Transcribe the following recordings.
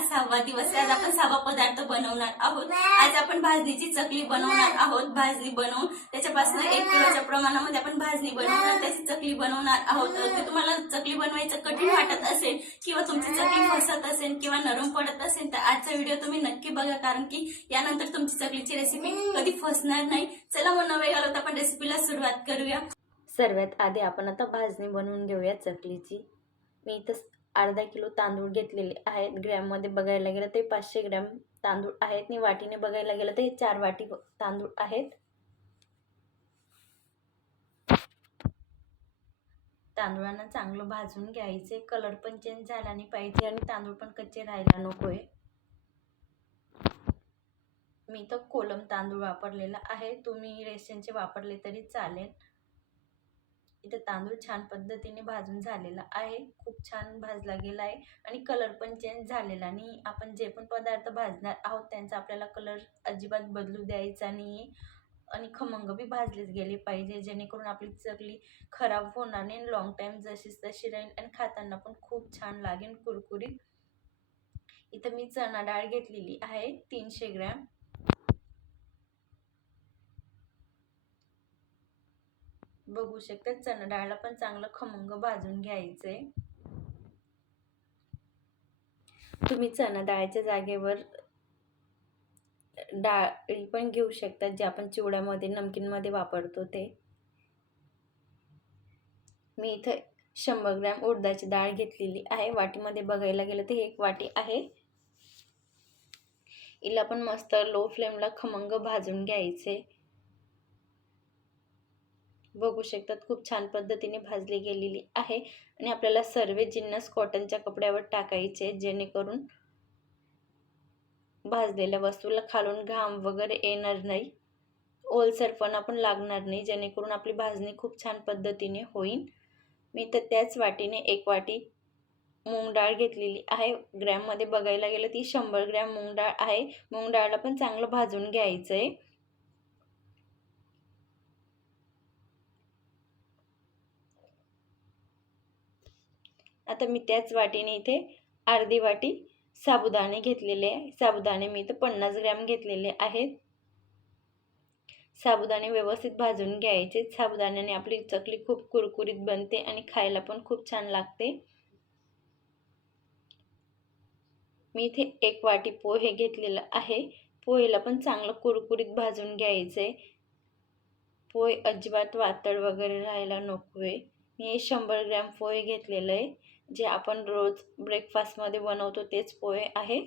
आज सहावा दिवस आहे. आज आपण सहावा पदार्थ बनवणार आहोत. आज आपण भाजणीची चकली बनवणार आहोत. भाजणी बनवून त्याच्यापासून एक किलोच्या प्रमाणामध्ये आपण भाजणी बनवणार त्याची चकली बनवणार आहोत. तर ते तुम्हाला चकली बनवायचं कठीण वाटत असेल किंवा तुमची चकली फसत असेल किंवा नरम पडत असेल तर आजचा व्हिडिओ तुम्ही नक्की बघा. कारण की यानंतर तुमची चकलीची रेसिपी कधी फसणार नाही. चला मग नवे घालत आपण रेसिपीला सुरुवात करूया. सर्वात आधी आपण आता भाजणी बनवून घेऊया चकलीची. मी इथं अर्धा किलो तांदूळ घेतलेले आहेत. ग्रॅममध्ये बघायला गेलं ते पाचशे ग्रॅम तांदूळ आहेत. आणि वाटीने बघायला गेलं तर हे चार वाटी तांदूळ आहेत. तांदूळांना चांगलं भाजून घ्यायचे. कलर पण चेंज झाला नाही पाहिजे आणि तांदूळ पण कच्चे राहायला नकोय. मी तर कोलम तांदूळ वापरलेला आहे. तुम्ही रेशनचे वापरले तरी चालेल. इथे तांदूळ छान पद्धतीने भाजून झालेला आहे. खूप छान भाजला गेला आहे आणि कलर पण चेंज झालेला आणि आपण जे पण पदार्थ भाजणार आहोत त्यांचा आपल्याला कलर अजिबात बदलू द्यायचा नाही आणि खमंग बी भाजलेच गेले पाहिजे जेणेकरून आपली चकली खराब होणार नाही लॉंग टाईम जशीच तशी राहील आणि खाताना पण खूप छान लागेल कुरकुरीत. इथं मी चणा डाळ घेतलेली आहे तीनशे ग्रॅम. बघू शकता. चणा डाळला पण चांगलं खमंग भाजून घ्यायचंय. तुम्ही चणा डाळीच्या जागेवर डाळी पण घेऊ शकता जे आपण चिवड्यामध्ये नमकीनमध्ये वापरतो ते. मी इथं शंभर ग्रॅम उडदाची डाळ घेतलेली आहे. वाटीमध्ये बघायला गेलं तर हे एक वाटी आहे. हिला पण मस्त लो फ्लेमला खमंग भाजून घ्यायचे बघू शकतात. खूप छान पद्धतीने भाजली गेलेली आहे. आणि आपल्याला सर्व जिन्नस कॉटनच्या कपड्यावर टाकायचे जेणेकरून भाजलेल्या वस्तूला खालून घाम वगैरे येणार नाही. ओलसरपणा पण लागणार नाही. जेणेकरून आपली भाजणी खूप छान पद्धतीने होईल. मी तर त्याच वाटीने एक वाटी मूग डाळ घेतलेली आहे. ग्रॅममध्ये बघायला गेलं ती शंभर ग्रॅम मूग डाळ आहे. मूग डाळला पण चांगलं भाजून घ्यायचं आहे. आता मी त्याच वाटीने इथे अर्धी वाटी साबुदाणे घेतलेले आहे. साबुदाणे मी इथं पन्नास ग्रॅम घेतलेले आहेत. साबुदाणे व्यवस्थित भाजून घ्यायचे. साबुदाण्याने आपली चकली खूप कुरकुरीत बनते आणि खायला पण खूप छान लागते. मी इथे एक वाटी पोहे घेतलेलं आहे. पोहेला पण चांगलं कुरकुरीत भाजून घ्यायचे. पोहे अजिबात वातड वगैरे राहायला नको आहे मी शंभर ग्रॅम पोहे घेतलेलं आहे. जे आपण रोज ब्रेकफास्टमध्ये बनवतो तेच पोहे आहे.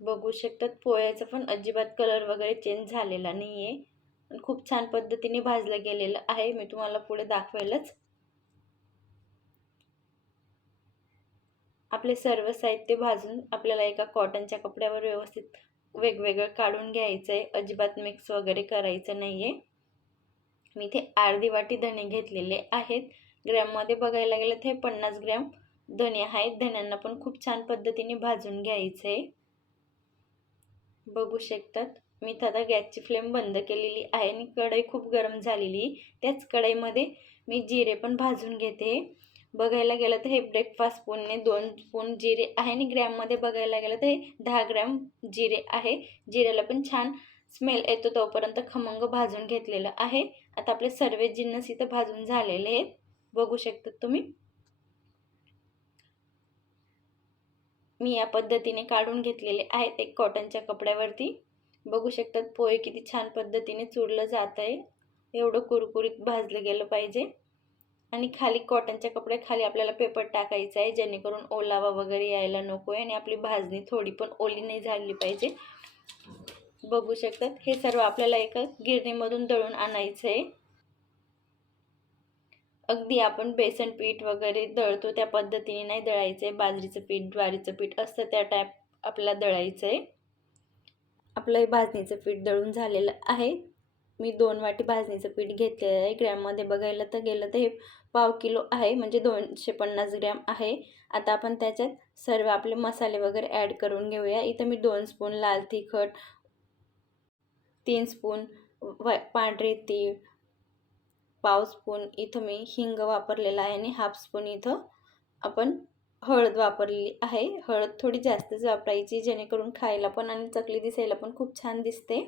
बघू शकतात पोह्याचा पण अजिबात कलर वगैरे चेंज झालेला नाही आहे खूप छान पद्धतीने भाजलं गेलेलं आहे. मी तुम्हाला पुढे दाखवेलच. आपले सर्व साहित्य भाजून आपल्याला एका कॉटनच्या कपड्यावर व्यवस्थित वेगवेगळं काढून घ्यायचं आहे अजिबात मिक्स वगैरे करायचं नाही आहे मी इथे अर्धी वाटी धणे घेतलेले आहेत. ग्रॅममध्ये बघायला गेलं तर हे पन्नास ग्रॅम धणे आहेत. धण्यांना पण खूप छान पद्धतीने भाजून घ्यायचे. बघू शकतात. मी आता गॅसची फ्लेम बंद केलेली आहे आणि कढई खूप गरम झालेली. त्याच कढईमध्ये मी जिरे पण भाजून घेते. बघायला गेलं तर हे ब्रेकफास्ट स्पूनने दोन स्पून जिरे आहे आणि ग्रॅममध्ये बघायला गेलं तर हे दहा ग्रॅम जिरे आहे. जिऱ्याला पण छान स्मेल येतो तोपर्यंत खमंग भाजून घेतलेलं आहे. आता आपले सर्व जिन्नस इथं भाजून झालेले आहेत. बघू शकतात तुम्ही. मी या पद्धतीने काढून घेतलेले आहेत एक कॉटनच्या कपड्यावरती. बघू शकतात पोहे किती छान पद्धतीने चुरलं जात आहे. एवढं कुरकुरीत भाजलं गेलं पाहिजे. आणि खाली कॉटनच्या कपड्या खाली आपल्याला पेपर टाकायचा आहे जेणेकरून ओलावा वगैरे यायला नको आहे आणि आपली भाजणी थोडी पण ओली नाही झाली पाहिजे. बघू शकतात. हे सर्व आपल्याला एका गिरणीमधून दळून आणायचं आहे अगदी आपण बेसन पीठ वगैरे दळतो त्या पद्धतीने नाही दळायचं आहे बाजरीचं पीठ ज्वारीचं पीठ असतं त्या टाईप आपल्याला दळायचं आहे आपलं हे भाजणीचं पीठ दळून झालेलं आहे. मी दोन वाटी भाजणीचं पीठ घेतलेलं आहे. ग्रॅममध्ये बघायला तर गेलं तर हे पाव किलो आहे म्हणजे दोनशे पन्नास ग्रॅम आहे. आता आपण त्याच्यात सर्व आपले मसाले वगैरे ॲड करून घेऊया. इथं मी दोन स्पून लाल तिखट तीन स्पून व पांढरे तीळ पाव स्पून इथं मी हिंग वापरलेला आहे आणि हाफ स्पून इथं आपण हळद वापरलेली आहे. हळद थोडी जास्तच वापरायची जेणेकरून खायला पण आणि चकली दिसायला पण खूप छान दिसते.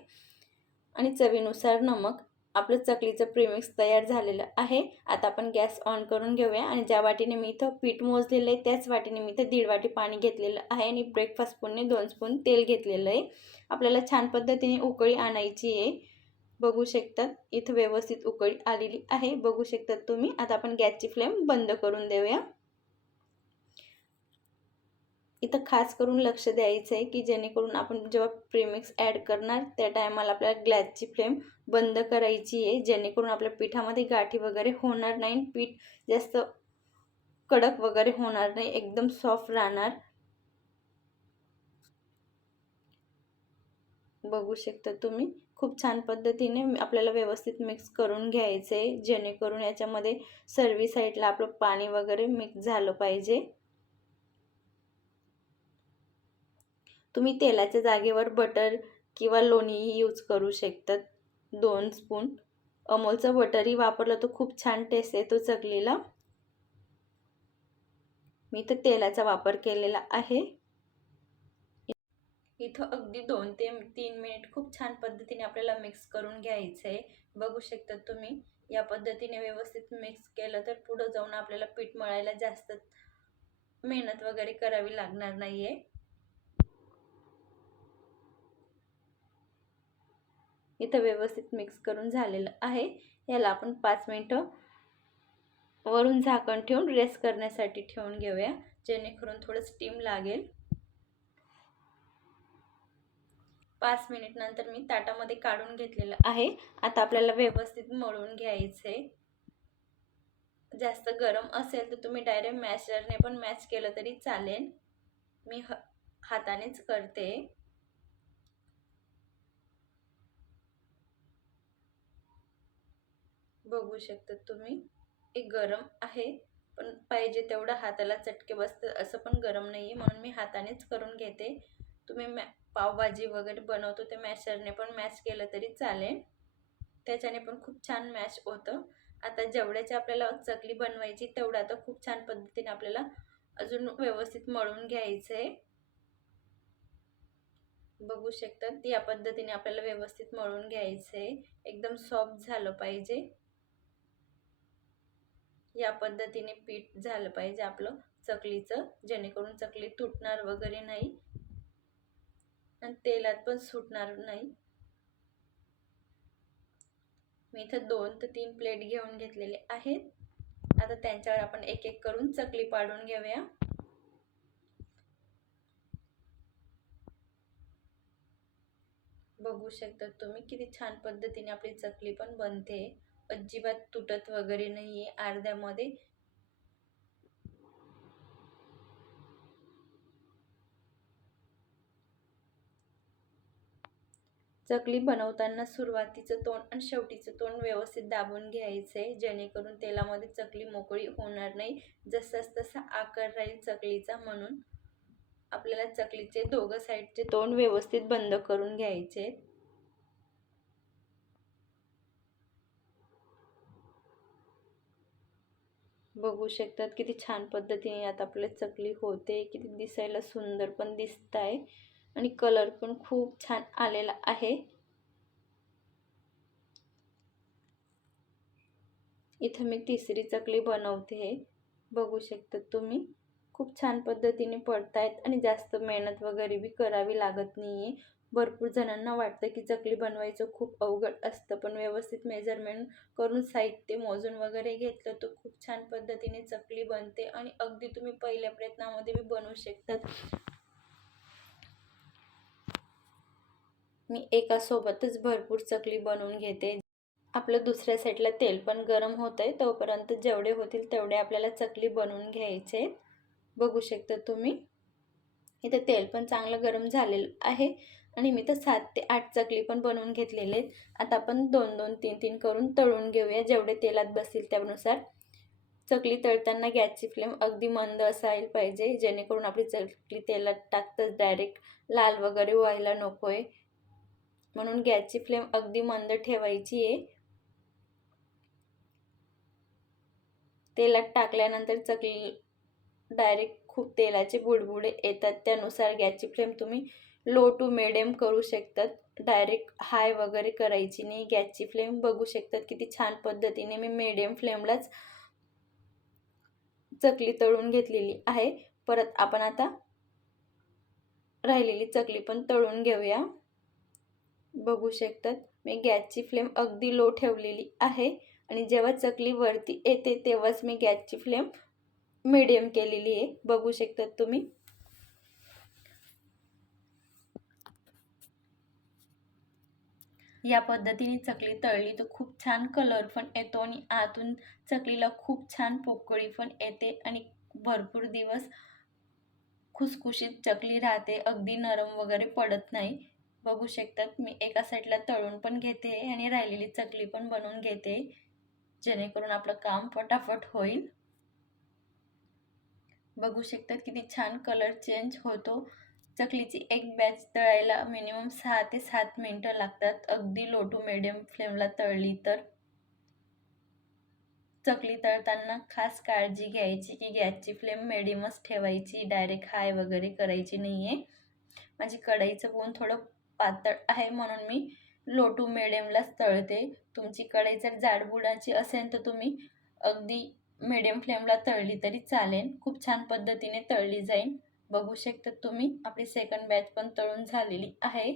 आणि चवीनुसार नमक आपलं चकलीचं प्रेमिक्स तयार झालेलं आहे. आता आपण गॅस ऑन करून घेऊया आणि ज्या वाटीने मी इथं पीठ मोजलेलं आहे त्याच वाटीने मी इथं दीड वाटी पाणी घेतलेलं आहे आणि ब्रेकफास्ट स्पूनने दोन स्पून तेल घेतलेलं आहे. आपल्याला छान पद्धतीने उकळी आणायची आहे. बघू शकतात इथं व्यवस्थित उकळी आलेली आहे. बघू शकतात तुम्ही. आता आपण गॅसची फ्लेम बंद करून देऊया. इथं खास करून लक्ष द्यायचं आहे की जेणेकरून आपण जेव्हा प्रीमिक्स ॲड करणार त्या टायमाला आपल्याला ग्लॅसची फ्लेम बंद करायची आहे जेणेकरून आपल्या पिठामध्ये गाठी वगैरे होणार नाही पीठ जास्त कडक वगैरे होणार नाही एकदम सॉफ्ट राहणार. बघू शकता तुम्ही. खूप छान पद्धतीने आपल्याला व्यवस्थित मिक्स करून घ्यायचं आहे जेणेकरून याच्यामध्ये सर्वी साईडला आपलं पाणी वगैरे मिक्स झालं पाहिजे. तुम्ही तेलाच्या जागेवर बटर किंवा लोणीही यूज करू शकतात. दोन स्पून. अमोलचं बटरही वापरलं तर खूप छान टेस्ट येतो चकलीला. मी तर तेलाचा वापर केलेला आहे. इथं अगदी दोन ते तीन मिनिट खूप छान पद्धतीने आपल्याला मिक्स करून घ्यायचं आहे बघू शकता तुम्ही या पद्धतीने व्यवस्थित मिक्स केलं तर पुढं जाऊन आपल्याला पीठ मळायला जास्त मेहनत वगैरे करावी लागणार नाही आहे इथं व्यवस्थित मिक्स करून झालेलं आहे. याला आपण पाच मिनटं वरून झाकण ठेवून रेस्ट करण्यासाठी ठेवून घेऊया. जेणेकरून थोडं स्टीम लागेल. पाच मिनिट नंतर मी ताटामध्ये काढून घेतलेलं आहे. आता आपल्याला व्यवस्थित मळून घ्यायचं आहे जास्त गरम असेल तर तुम्ही डायरेक्ट मॅशरने पण मॅच केलं तरी चालेल. मी ह हातानेच करते. बघू शकता तुम्ही. एक गरम आहे पण पाहिजे तेवढं हाताला चटके बसतं असं पण गरम नाही आहे म्हणून मी हातानेच करून घेते. तुम्ही मॅ पावभाजी वगैरे बनवतो ते मॅशरने पण मॅश केलं तरी चालेल. त्याच्याने पण खूप छान मॅश होतं. आता जेवढ्याची आपल्याला चकली बनवायची तेवढं आता खूप छान पद्धतीने आपल्याला अजून व्यवस्थित मळून घ्यायचं. आहे बघू शकतात या पद्धतीने आपल्याला व्यवस्थित मळून घ्यायचं. आहे एकदम सॉफ्ट झालं पाहिजे. या पद्धतीने पीठ झालं पाहिजे आपलं चकलीचं जेणेकरून चकली तुटणार वगैरे नाही आणि तेलात पण सुटणार नाही. मी इथं दोन ते तीन प्लेट घेऊन घेतलेले आहेत. आता त्यांच्यावर आपण एक एक करून चकली पाडून घेऊया. बघू शकता तुम्ही किती छान पद्धतीने आपली चकली पण बनते. अजिबात तुटत वगैरे नाही आहे अर्ध्यामध्ये. चकली बनवताना सुरुवातीचं तोंड आणि शेवटीचं तोंड व्यवस्थित दाबून घ्यायचं आहे जेणेकरून तेलामध्ये चकली मोकळी होणार नाही. जसाच तसा आकार राहील चकलीचा म्हणून आपल्याला चकलीचे दोघं साईडचे तोंड व्यवस्थित बंद करून घ्यायचे बघू शकतात. किती छान पद्धतीने आता आपल्या चकली होते. किती दिसायला सुंदर पण दिसत आहे आणि कलर पण खूप छान आलेला आहे. इथं मी तिसरी चकली बनवते बघू शकतात तुम्ही. खूप छान पद्धतीने पडतायत आणि जास्त मेहनत वगैरे बी करावी लागत नाही आहे भरपूर जणांना वाटतं की चकली बनवायचं खूप अवघड असतं पण व्यवस्थित मेजरमेंट करून साहित्य मोजून वगैरे घेतलं तर खूप छान पद्धतीने चकली बनते आणि अगदी तुम्ही पहिल्या प्रयत्नामध्ये बी बनवू शकतात. मी एका सोबतच भरपूर चकली बनवून घेते. आपलं दुसऱ्या साईडला तेल पण गरम होतं आहे तोपर्यंत जेवढे होतील तेवढे आपल्याला चकली बनवून घ्यायचे बघू शकता तुम्ही. इथं तेल पण चांगलं गरम झालेलं आहे. आणि मी तर सात ते आठ चकली पण बनवून घेतलेले आहेत. आता आपण दोन दोन तीन तीन करून तळून घेऊया जेवढे तेलात बसतील त्यानुसार. चकली तळताना गॅसची फ्लेम अगदी मंद असायला पाहिजे जेणेकरून आपली चकली तेलात टाकतच डायरेक्ट लाल वगैरे व्हायला नको आहे म्हणून गॅसची फ्लेम अगदी मंद ठेवायची आहे. तेलात टाकल्यानंतर चकली डायरेक्ट खूप तेलाचे बुडबुडे येतात त्यानुसार गॅसची फ्लेम तुम्ही लो टू मिडियम करू शकतात. डायरेक्ट हाय वगैरे करायची नाही. गॅसची फ्लेम बघू शकतात. किती छान पद्धतीने मी मिडियम फ्लेमलाच चकली तळून घेतलेली आहे. परत आपण आता राहिलेली चकली पण तळून घेऊया. बघू शकतात. मी गॅसची फ्लेम अगदी लो ठेवलेली आहे. आणि जेव्हा चकली वरती येते तेव्हाच मी गॅसची फ्लेम मिडियम केलेली आहे. बघू शकतात तुम्ही. या पद्धतीने चकली तळली तर खूप छान कलर पण येतो आणि आतून चकलीला खूप छान पोकळी पण येते आणि भरपूर दिवस खुसखुशीत चकली राहते अगदी नरम वगैरे पडत नाही. बघू शकतात मी एका साईडला तळून पण घेते आणि राहिलेली चकली पण बनवून घेते. जेणेकरून आपलं काम फटाफट होईल. बघू शकतात किती छान कलर चेंज होतो. चकलीची एक बॅच तळायला मिनिमम सहा ते सात मिनटं लागतात. अगदी लो टू मिडियम फ्लेमला तळली तर. चकली तळताना खास काळजी घ्यायची की गॅसची फ्लेम मिडियमच ठेवायची. डायरेक्ट हाय वगैरे करायची नाही आहे माझी कढईचं बोन थोडं पातळ आहे म्हणून मी लो टू मिडियमलाच तळते. तुमची कढई जर जाडबुडाची असेल तर तुम्ही अगदी मिडियम फ्लेमला तळली तरी चालेल. खूप छान पद्धतीने तळली जाईल. बघू शकता तुम्ही आपली सेकंड बॅच पण तळून झालेली आहे.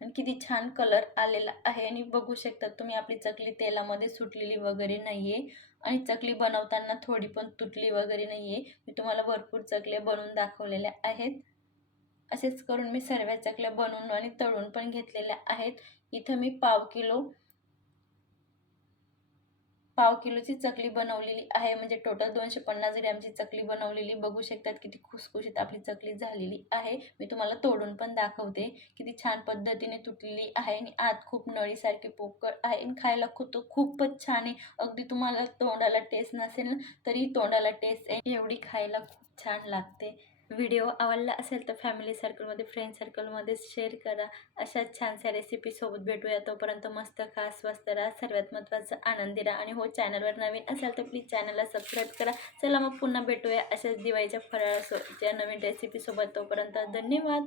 आणि किती छान कलर आलेला आहे आणि बघू शकता तुम्ही आपली चकली तेलामध्ये सुटलेली वगैरे नाही आहे आणि चकली बनवताना थोडी पण तुटली वगैरे नाही आहे मी तुम्हाला भरपूर चकल्या बनवून दाखवलेल्या आहेत. असेच करून मी सर्व चकल्या बनवून आणि तळून पण घेतलेल्या आहेत. इथं मी पाव किलो पाव किलोची चकली बनवलेली आहे. म्हणजे टोटल दोनशे पन्नास ग्रॅमची चकली बनवलेली. बघू शकतात किती खुसखुशीत आपली चकली झालेली आहे. मी तुम्हाला तोडून पण दाखवते किती छान पद्धतीने तुटलेली आहे आणि आत खूप नळीसारखे पोकळ आहे आणि खायला खूप खूपच छान आहे. अगदी तुम्हाला तोंडाला टेस्ट नसेल ना तरी तोंडाला टेस्ट आहे. एवढी खायला खूप छान लागते. व्हिडिओ आवडला असेल तर फॅमिली सर्कलमध्ये फ्रेंड सर्कलमध्ये शेअर करा. अशाच छानशा रेसिपीसोबत भेटूया. तोपर्यंत मस्त खा स्वस्त राहा सर्वात महत्त्वाचं आनंदी राहा. आणि हो चॅनलवर नवीन असाल तर प्लीज चॅनलला सबस्क्राईब करा. चला मग पुन्हा भेटूया अशाच दिवाळीच्या फराळासोबतच्या नवीन रेसिपीसोबत तोपर्यंत धन्यवाद.